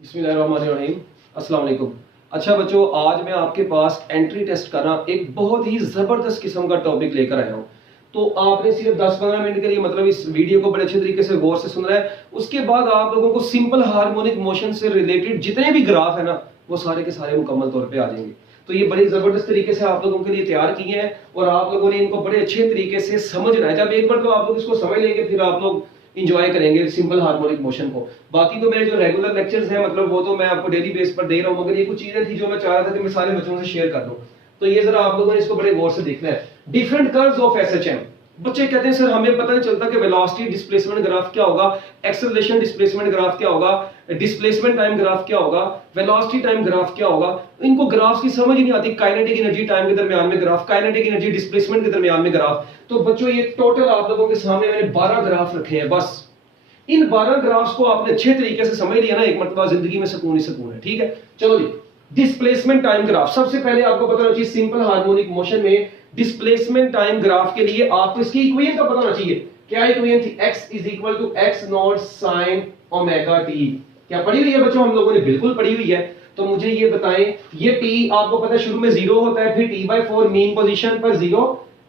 बिस्मिल्लाहिर्रहमानिर्रहीम। अस्सलाम वालेकुम। अच्छा बच्चों, आज मैं आपके पास एंट्री टेस्ट का ना एक बहुत ही ज़बरदस्त किस्म का टॉपिक लेकर आया हूँ। तो आपने सिर्फ 10-15 मिनट के लिए मतलब इस वीडियो को बड़े अच्छे तरीके से गौर से सुनना है। उसके बाद आप लोगों को सिंपल हार्मोनिक मोशन से रिलेटेड जितने भी ग्राफ है ना, वो सारे के सारे मुकम्मल तौर पे आ जाएंगे। तो ये बड़ी ज़बरदस्त तरीके से आप लोगों के लिए तैयार किए हैं और आप लोगों ने इनको बड़े अच्छे तरीके से समझना है। जब एक बार तो आप लोग इसको समझ लेंगे, फिर आप लोग इंजॉय करेंगे सिंपल हार्मोनिक मोशन को। बाकी तो मेरे जो रेगुलर लेक्चर्स हैं मतलब वो तो मैं आपको डेली बेस पर दे रहा हूँ, मगर ये कुछ चीजें थी जो मैं चाह रहा था कि मैं सारे बच्चों से शेयर कर दूं। तो ये जरा आप लोगों ने इसको बड़े गौर से देखना है। Different curves of SHM. बच्चे कहते हैं सर हमें पता नहीं चलता कि वेलोसिटी डिस्प्लेसमेंट ग्राफ क्या होगा, एक्सेलरेशन डिस्प्लेसमेंट ग्राफ क्या होगा, डिस्प्लेसमेंट टाइम ग्राफ क्या होगा, वेलोसिटी टाइम ग्राफ क्या होगा। इनको ग्राफ्स की समझ ही नहीं आती। काइनेटिक एनर्जी टाइम के दरमियान में ग्राफ, काइनेटिक एनर्जी डिस्प्लेसमेंट के दरमियान में ग्राफ। तो बच्चों ये टोटल आप लोगों के सामने मैंने 12 ग्राफ रखे हैं। बस इन 12 ग्राफ्स को आपने अच्छे तरीके से समझ लिया ना, एक मरतबा जिंदगी में सुकून ही सुकून है। ठीक है, चलो जी। डिस्प्लेसमेंट टाइम ग्राफ सबसे पहले आपको पता होना चाहिए। सिंपल हार्मोनिक मोशन में डिस्प्लेसमेंट टाइम ग्राफ के लिए आपको इसकी इक्वेशन का पता होना चाहिए। क्या इक्वेशन थी? x is equal to x naught sine omega t. क्या पढ़ी हुई है बच्चों? हम लोगों ने बिल्कुल पढ़ी हुई है। तो मुझे ये बताएं, ये t आपको पता है शुरू में 0 होता है, फिर t/4 मीन पोजीशन पर 0,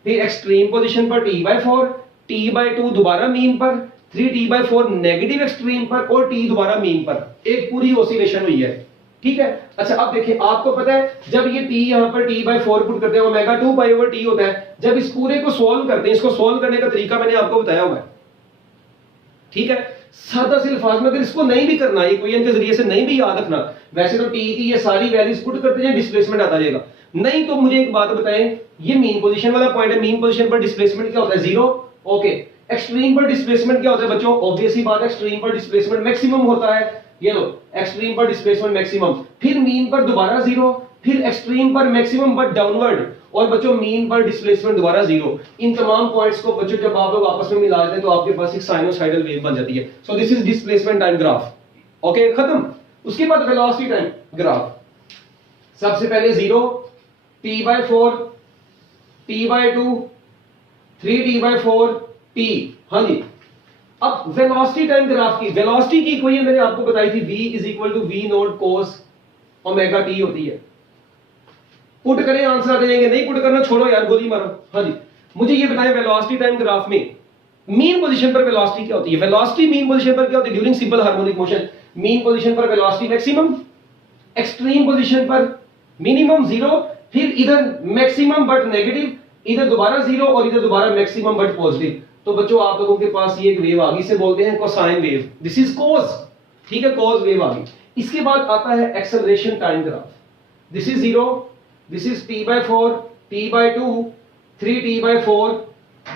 फिर एक्सट्रीम पोजीशन पर t/4, t/2 दोबारा मीन पर, 3t/4 नेगेटिव एक्सट्रीम पर और t दोबारा मीन पर। एक पूरी ऑसिलेशन हुई है। ठीक है। अच्छा अब देखिए, आपको पता है जब ये t यहां पर t/4 पुट करते हैं, ओमेगा 2 होता है। जब इस पूरे को सॉल्व करते हैं, इसको सॉल्व करने का तरीका मैंने आपको बताया हुआ है। ठीक है, सादा से अल्फाज में अगर इसको नहीं भी करना, इक्वेशन के जरिए से नहीं भी याद रखना, वैसे तो t की ये सारी वैल्यूज पुट करते हैं, डिस्प्लेसमेंट आता जाएगा। नहीं तो मुझे एक बात बताएं, ये मीन पोजीशन वाला पॉइंट है, मीन पोजीशन पर डिस्प्लेसमेंट क्या होता है? 0। ओके, एक्सट्रीम पर डिस्प्लेसमेंट क्या होता है बच्चों? ऑब्वियस ही बात है, एक्सट्रीम पर डिस्प्लेसमेंट मैक्सिमम होता है। ये लो, एक्सट्रीम पर डिस्प्लेसमेंट मैक्सिमम, फिर मीन पर दोबारा 0, फिर एक्सट्रीम पर मैक्सिमम बट डाउनवर्ड, और बच्चों मीन पर डिस्प्लेसमेंट दोबारा 0। इन तमाम पॉइंट्स को बच्चों जब आप लोग आपस में मिला देते हैं तो आपके पास एक साइनोसाइडल वेव बन जाती है। सो this is displacement time graph. Okay, खत्म। उसके बाद वेलोसिटी टाइम ग्राफ। सबसे पहले 0, t/4, t/2, 3t/4, t। हाँ जी। अब वेलोसिटी टाइम ग्राफ की, वेलोसिटी की इक्वेशन मैंने आपको बताई थी, v is equal to v naught cos omega t होती है। पुट करें, आंसर आ जाएंगे। नहीं पुट करना, छोड़ो यार, गोली मारो। हाँ जी, मुझे ये बताएं वेलोसिटी टाइम ग्राफ में मीन पोजीशन पर वेलोसिटी क्या होती है? वेलोसिटी मीन पोजीशन पर क्या होती है? During simple harmonic motion mean position पर वेलोसिटी मैक्सिमम, एक्सट्रीम पोजीशन पर मिनिमम 0, फिर इधर मैक्सिमम बट नेगेटिव, इधर दोबारा 0 और इधर दोबारा मैक्सिमम बट पॉजिटिव। तो बच्चों आप लोगों के पास ये एक वेव आ गई, इसे बोलते हैं cosine wave. This is cos. ठीक है, कॉस वेव आ गई। इसके बाद आता है acceleration time graph. This is 0, this is t/4, t/2, 3t/4,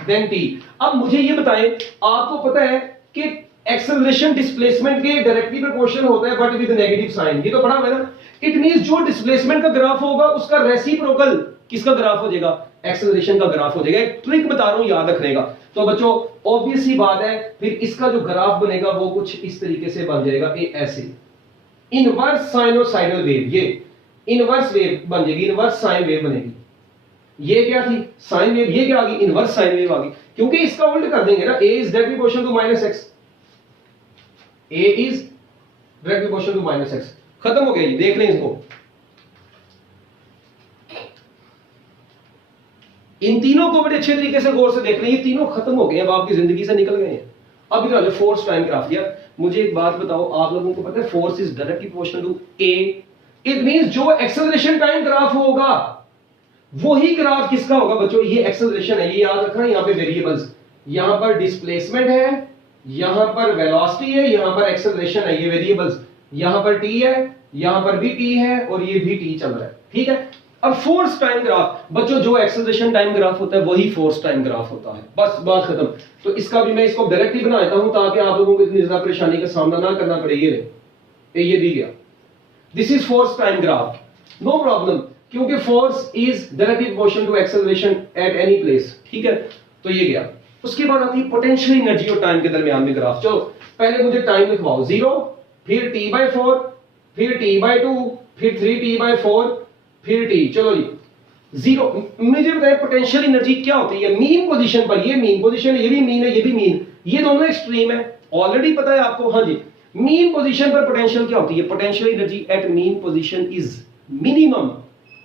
then t। अब मुझे ये बताएं, आपको पता है कि एक्सेलरेशन डिस्प्लेसमेंट के डायरेक्टली प्रोपोर्शनल होता है बट विद नेगेटिव साइन। ये तो पढ़ा हुआ है ना। इट मींस जो डिस्प्लेसमेंट का ग्राफ होगा उसका रेसिप्रोकल किसका ग्राफ हो जाएगा? एक्सेलरेशन का ग्राफ हो जाएगा। एक ट्रिक बता रहा हूं, याद रखने का। तो बच्चों ऑब्वियस ही बात है, फिर इसका जो ग्राफ बनेगा वो कुछ इस तरीके से बन जाएगा, ये ऐसे इनवर्स साइनोसाइडल वेव। ये इनवर्स वेव बन जाएगी, इनवर्स साइन वेव बनेगी। ये क्या थी? Sine wave. ये क्या आ गई? इनवर्स साइन वेव आ गई, क्योंकि इसका उल्ट कर देंगे ना। a is directly proportional to -x, a is directly proportional to -x। खत्म हो गया जी, देख लें इसको। इन तीनों को बड़े अच्छे तरीके से गौर से देख लें। ये तीनों खत्म हो गए, अब आपकी जिंदगी से निकल गए हैं। अब इधर फोर्स टाइम ग्राफ दिया। मुझे एक बात बताओ, आप लोगों को पता है force is directly proportional to a। It means जो एक्सेलरेशन टाइम ग्राफ होगा वही ग्राफ किसका होगा बच्चों? ये एक्सेलरेशन है, ये याद रखना। यहां पे वेरिएबल्स, यहां पर डिस्प्लेसमेंट है, यहां पर वेलोसिटी है, यहां पर एक्सेलरेशन है, ये वेरिएबल्स। यहां पर t है, यहां पर भी t है और ये भी t चल रहा है। ठीक है। अब फोर्स टाइम ग्राफ बच्चों, जो एक्सेलरेशन टाइम ग्राफ होता है वही फोर्स टाइम ग्राफ होता है। बस बात खत्म। तो इसका भी मैं इसको डायरेक्टली बना देता हूं ताकि आप लोगों को इतनी ज्यादा परेशानी का सामना ना करना पड़े। ये दी गया, this is force time graph, no problem, क्योंकि force is directly proportional to acceleration at any place. ठीक है, तो ये गया। उसके बाद आती है पोटेंशियल एनर्जी और टाइम के दरमियान में ग्राफ। चलो पहले मुझे टाइम लिखवाओ। 0, फिर t/4, फिर t/2, फिर 3t/4, फिर t। चलो जी, 0। मुझे बताएं पोटेंशियल एनर्जी क्या होती है मीन पोजीशन पर? ये मीन पोजीशन है, ये भी मीन है, ये भी मीन, ये दोनों एक्सट्रीम है, ऑलरेडी पता है आपको। हाँ जी, मीन पोजीशन पर पोटेंशियल क्या होती है? Potential energy at mean position is minimum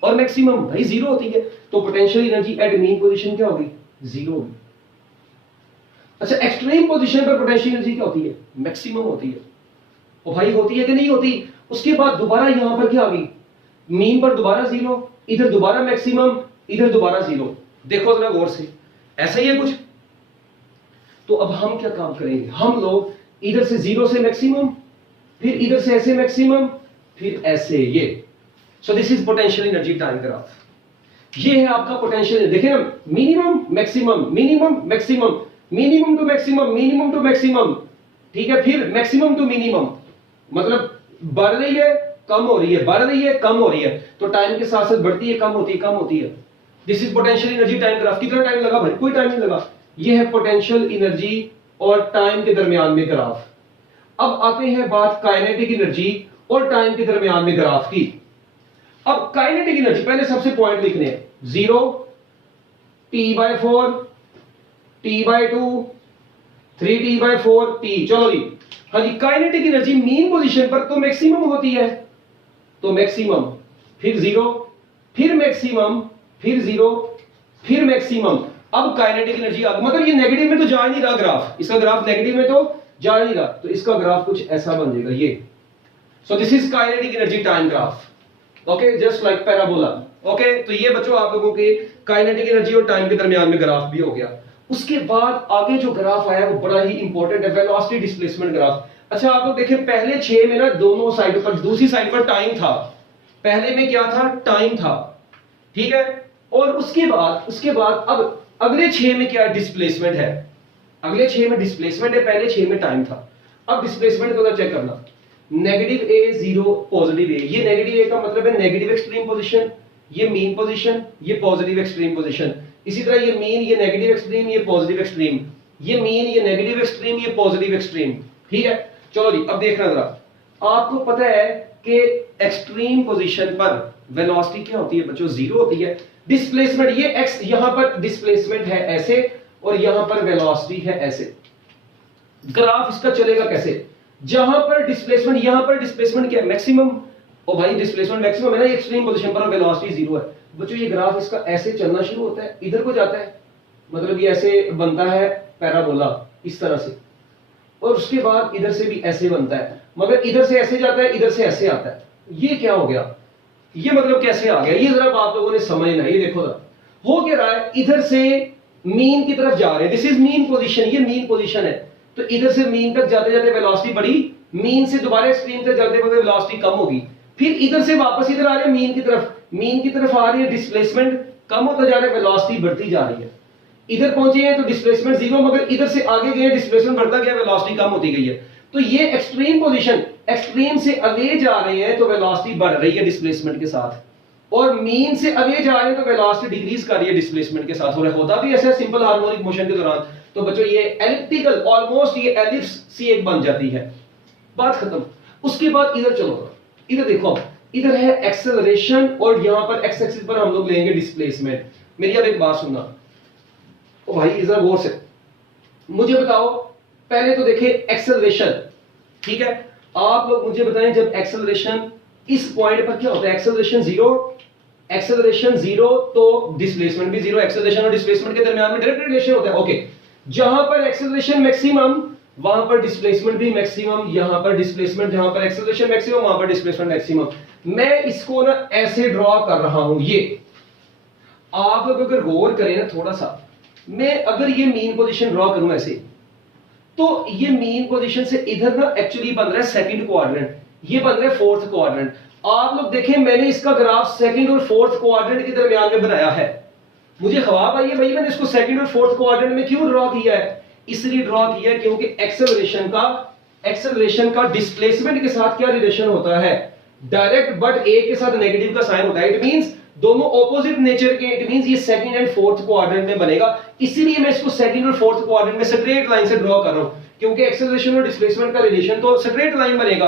और मैक्सिमम भाई जीरो होती है, तो potential energy at mean position क्या होगी? जीरो होगी। अच्छा, एक्सट्रीम पोजीशन पर पोटेंशियल एनर्जी क्या होती है? मैक्सिमम होती है। और भाई होती है कि नहीं होती? उसके बाद दोबारा यहां पर क्या आ गई? मीन पर दोबारा जीरो, इधर दोबारा मैक्सिमम, इधर दोबारा जीरो। देखो जरा गौर से, ऐसा ही है कुछ। तो अब हम क्या काम करेंगे? हम लोग इधर से जीरो से मैक्सिमम, फिर इधर से ऐसे मैक्सिमम, फिर ऐसे ये। So this is potential energy time graph. ये है आपका पोटेंशियल। देखिए ना, minimum maximum, minimum maximum, minimum to maximum, minimum to maximum, ठीक है, फिर मैक्सिमम टू मिनिमम। मतलब बढ़ रही है, कम हो रही है, बढ़ रही है, कम हो रही है। तो टाइम के साथ साथ बढ़ती है, कम होती है, कम होती है। This is potential energy time graph. कितना टाइम लगा भाई? कोई टाइम नहीं लगा। ये है पोटेंशियल एनर्जी और टाइम के दरमियान में ग्राफ। अब आते हैं बात काइनेटिक एनर्जी और टाइम के दरमियान में ग्राफ की। अब काइनेटिक एनर्जी, पहले सबसे पॉइंट लिखने हैं। 0, T/4, T/2, 3T/4, T। चलो जी, हाँ जी। काइनेटिक एनर्जी मीन पोजीशन पर तो मैक्सिमम होती है, तो मैक्सिमम, फिर जीरो, फिर मैक्सिमम, फिर जीरो, फिर मैक्सिमम। अब काइनेटिक एनर्जी मतलब ये नेगेटिव में तो जा नहीं रहा ग्राफ, इसका ग्राफ नेगेटिव में तो जा नहीं रहा, तो इसका ग्राफ कुछ ऐसा बन जाएगा ये। So this is kinetic energy time graph. Okay, just like parabola. Okay, तो ये बच्चों आप लोगों के काइनेटिक एनर्जी और टाइम के दरमियान में ग्राफ भी हो गया। उसके बाद आगे जो ग्राफ आया वो बड़ा ही इंपॉर्टेंट है, वेलोसिटी डिस्प्लेसमेंट ग्राफ। अच्छा, आप लोग देखें, पहले 6 में ना दोनों साइड पर, दूसरी साइड पर टाइम था, पहले में क्या था? टाइम था, ठीक है। और उसके बाद अब अगले 6 में क्या डिस्प्लेसमेंट है? अगले 6 में डिस्प्लेसमेंट है, पहले 6 में टाइम था। अब डिस्प्लेसमेंट को चेक करना, नेगेटिव ए, जीरो, पॉजिटिव ए। ये नेगेटिव ए का मतलब है नेगेटिव एक्सट्रीम पोजीशन, ये मीन पोजीशन, ये पॉजिटिव एक्सट्रीम पोजीशन। इसी तरह ये मीन, ये नेगेटिव एक्सट्रीम, ये पॉजिटिव एक्सट्रीम, ये मीन, ये नेगेटिव एक्सट्रीम, ये पॉजिटिव एक्सट्रीम, ठीक है। चलो जी, अब देखना जरा, आपको पता है कि एक्सट्रीम पोजीशन पर वेलोसिटी क्या होती है बच्चों? जीरो होती है। डिस्प्लेसमेंट, ये एक्स, यहां पर डिस्प्लेसमेंट है ऐसे, और यहां पर वेलोसिटी है ऐसे। ग्राफ इसका चलेगा कैसे? जहां पर डिस्प्लेसमेंट, यहां पर डिस्प्लेसमेंट क्या है? मैक्सिमम। और भाई डिस्प्लेसमेंट मैक्सिमम है ना, एक्सट्रीम पोजीशन पर, और वेलोसिटी जीरो है। बच्चों ये ग्राफ इसका ऐसे चलना शुरू होता है, इधर को जाता है, मतलब ये ऐसे बनता है पैराबोला इस तरह से, और उसके बाद इधर से भी ऐसे बनता है, मगर इधर से ऐसे जाता है, इधर से ऐसे आता है। ये क्या हो गया? ये मतलब कैसे आ गया? ये जरा आप लोगों ने समझना है। ये देखो जरा, हो क्या रहा है, इधर से मीन की तरफ जा रहे हैं, दिस इज मीन पोजीशन, ये मीन पोजीशन है। तो इधर से मीन तक जाते जाते वेलोसिटी बढ़ी, मीन से दोबारा एक्सट्रीम तक जाते वक्त वेलोसिटी कम होगी, फिर इधर से वापस इधर आ रहे हैं मीन की तरफ, मीन की तरफ आ रही है, डिस्प्लेसमेंट कम होता जा रहा है, वेलोसिटी बढ़ती जा रही है। इधर पहुंचे हैं तो डिस्प्लेसमेंट जीरो, मगर इधर से आगे गए डिस्प्लेसमेंट बढ़ता गया, वेलोसिटी कम होती गई है। तो ये एक्सट्रीम पोजीशन, एक्सट्रीम से अवे जा रहे हैं तो वेलोसिटी बढ़ रही है डिस्प्लेसमेंट के साथ, और मीन से अवे जा रहे हैं तो वेलोसिटी डिक्रीज कर रही है डिस्प्लेसमेंट के साथ। और होता भी ऐसा सिंपल हार्मोनिक मोशन के दौरान। तो बच्चों ये एलिप्टिकल, ऑलमोस्ट ये एलिप्स सी एक बन जाती है, बात खत्म। उसके बाद इधर चलो, इधर देखो, इधर है एक्सेलरेशन, और यहां पर एक्स एक्सिस पर हम लोग लेंगे डिस्प्लेसमेंट। मेरी अब एक बात सुनना, ओ भाई इधर गौर से मुझे बताओ, पहले तो देखें एक्सेलरेशन, ठीक है। आप लोग मुझे बताएं, जब एक्सेलरेशन इस पॉइंट पर क्या होता है? एक्सेलरेशन जीरो, एक्सेलरेशन जीरो तो डिस्प्लेसमेंट भी जीरो। एक्सेलरेशन और डिस्प्लेसमेंट के दरमियान में डायरेक्ट रिलेशन होता है, ओके। जहां पर एक्सेलरेशन मैक्सिमम, वहां पर डिस्प्लेसमेंट भी मैक्सिमम, यहां पर डिस्प्लेसमेंट, जहां पर एक्सेलरेशन मैक्सिमम, वहां पर डिस्प्लेसमेंट मैक्सिमम। मैं इसको ना ऐसे ड्रॉ कर रहा हूं, ये आप लोग अगर गौर करें ना थोड़ा सा, मैं अगर ये मीन पोजीशन ड्रॉ करूं ऐसे, तो ये मीन पोजीशन से इधर ना एक्चुअली बन रहा है सेकंड क्वाड्रेंट, ये बन रहा है फोर्थ क्वाड्रेंट। आप लोग देखें, मैंने इसका ग्राफ सेकंड और फोर्थ क्वाड्रेंट के दरमियान में बनाया है। मुझे ख्वाब आई है भाई, मैंने इसको सेकंड और फोर्थ क्वाड्रेंट में क्यों ड्रॉ किया है? इसलिए ड्रॉ किया है क्योंकि एक्सेलरेशन का डिस्प्लेसमेंट के साथ क्या रिलेशन होता है? डायरेक्ट, बट ए के साथ नेगेटिव का साइन होता है। इट मींस दोनों ऑपोजिट नेचर के, इट मींस ये सेकंड एंड फोर्थ क्वाड्रेंट में बनेगा। इसीलिए मैं इसको सेकंड और फोर्थ क्वाड्रेंट में स्ट्रेट लाइन से ड्रॉ कर रहा हूं, क्योंकि एक्सेलरेशन और डिस्प्लेसमेंट का रिलेशन तो स्ट्रेट लाइन बनेगा,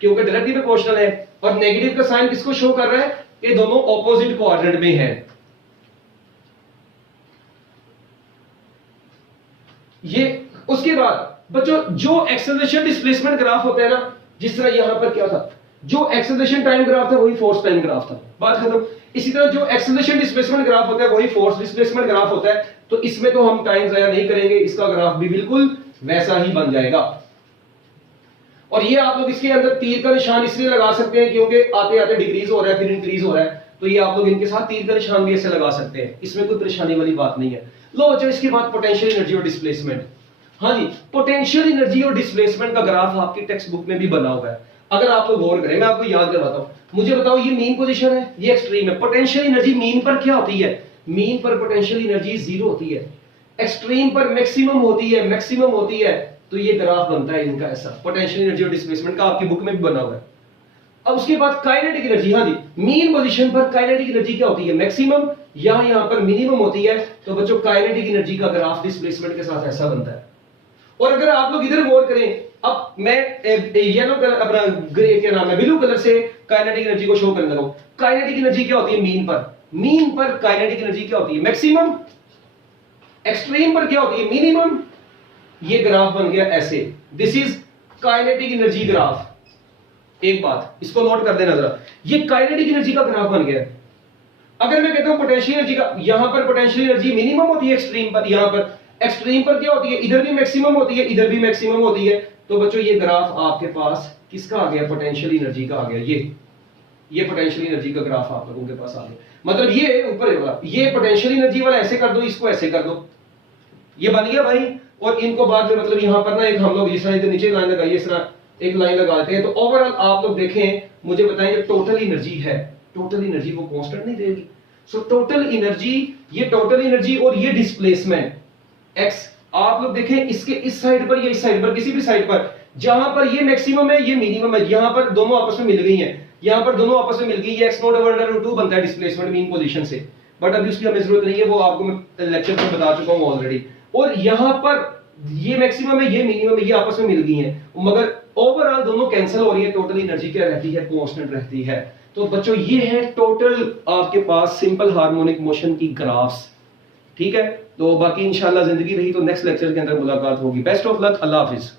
क्योंकि डायरेक्टली प्रोपोर्शनल है। और नेगेटिव का साइन किसको शो कर रहा है? ये दोनों ऑपोजिट क्वाड्रेंट में है। ये उसके बाद बच्चों जो एक्सेलरेशन डिस्प्लेसमेंट ग्राफ होता है ना, जिस तरह यहां पर क्या था, जो एक्सेलरेशन टाइम ग्राफ था वही फोर्स टाइम ग्राफ था, बात खत्म। इसी तरह जो एक्सेलरेशन डिस्प्लेसमेंट ग्राफ होता है वही फोर्स डिस्प्लेसमेंट ग्राफ होता है। तो इसमें तो हम टाइम जाया नहीं करेंगे, इसका ग्राफ भी बिल्कुल वैसा ही बन जाएगा। और ये आप लोग इसके अंदर तीर का निशान इसलिए लगा सकते हैं क्योंकि आते आते डिक्रीज हो रहा है, फिर इंक्रीज हो रहा है, तो ये आप लोग इनके साथ तीर का निशान भी ऐसे लगा सकते हैं, इसमें कोई परेशानी वाली बात नहीं है। लो बच्चों, इसके बाद पोटेंशियल एनर्जी और डिस्प्लेसमेंट। हाँ जी, पोटेंशियल एनर्जी और डिस्प्लेसमेंट का ग्राफ आपकी टेक्स्ट बुक में भी बना हुआ है। अगर आप लोग गौर करें, मैं आपको याद करवाता हूं, मुझे बताओ ये मीन पोजीशन है, ये एक्सट्रीम है। पोटेंशियल एनर्जी मीन पर क्या होती है? मीन पर पोटेंशियल एनर्जी जीरो होती है, एक्सट्रीम पर मैक्सिमम होती है, मैक्सिमम होती है। तो ये ग्राफ बनता है इनका ऐसा, पोटेंशियल एनर्जी और डिस्प्लेसमेंट का आपकी बुक में भी बना हुआ है। अब उसके बाद काइनेटिक एनर्जी। हाँ जी, मीन पोजीशन पर काइनेटिक एनर्जी क्या होती है? मैक्सिमम, या यहां पर मिनिमम होती है। तो बच्चों काइनेटिक एनर्जी का ग्राफ डिस्प्लेसमेंट के साथ ऐसा बनता है। और अगर आप लोग इधर गौर करें, अब मैं येलो कलर, अपना ग्रे क्या नाम है, ब्लू कलर से काइनेटिक एनर्जी को शो करने लगा हूं। काइनेटिक एनर्जी क्या होती है? मीन पर, मीन पर काइनेटिक एनर्जी क्या होती है? मैक्सिमम। एक्सट्रीम पर क्या होती है? मिनिमम। ये ग्राफ बन गया ऐसे, this is kinetic energy graph. एक बात इसको नोट कर देना जरा, ये काइनेटिक एनर्जी का ग्राफ बन गया। अगर मैं कहता हूं पोटेंशियल एनर्जी का, यहां पर पोटेंशियल एनर्जी मिनिमम होती है एक्सट्रीम पर, यहां पर एक्सट्रीम पर क्या होती है? इधर भी मैक्सिमम होती है, इधर भी मैक्सिमम होती है। तो बच्चों ये ग्राफ आपके पास किसका आ गया? पोटेंशियल एनर्जी का आ गया। ये पोटेंशियल एनर्जी का ग्राफ आप लोगों के पास आ गया। मतलब ये ऊपर होगा, ये पोटेंशियल एनर्जी वाला ऐसे कर दो, इसको ऐसे कर दो, ये बन गया भाई। और इनको बाद में मतलब यहां पर ना एक हम लोग जिस तरह नीचे लाइन लगाई, इस तरह एक लाइन लगाते हैं। तो ओवरऑल आप लोग देखें, मुझे बताएं जो टोटल एनर्जी है, टोटल एनर्जी वो कांस्टेंट नहीं रहेगी। सो टोटल एनर्जी, ये टोटल एनर्जी और ये डिस्प्लेसमेंट एक्स, आप लोग देखें इसके इस साइड पर या इस साइड पर, किसी भी साइड पर जहां पर ये मैक्सिमम है ये मिनिमम है, यहां पर दोनों आपस में मिल गई हैं, यहां पर दोनों आपस में मिल गई, ये x नॉट ओवर √2 बनता है डिस्प्लेसमेंट मीन पोजीशन से। बट अभी उसकी हमें जरूरत नहीं है, वो आपको मैं लेक्चर में बता चुका हूं ऑलरेडी। और यहां पर ये मैक्सिमम है, ये मिनिमम है, ये आपस में मिल गई हैं, मगर ओवरऑल दोनों कैंसिल हो रही है। टोटल एनर्जी क्या रहती है? कांस्टेंट रहती है। तो बच्चों ये है टोटल आपके पास सिंपल हार्मोनिक मोशन की ग्राफ्स। ठीक है, तो बाकी इंशाल्लाह जिंदगी रही तो नेक्स्ट लेक्चर के अंदर मुलाकात होगी। Best of luck, Allah Hafiz.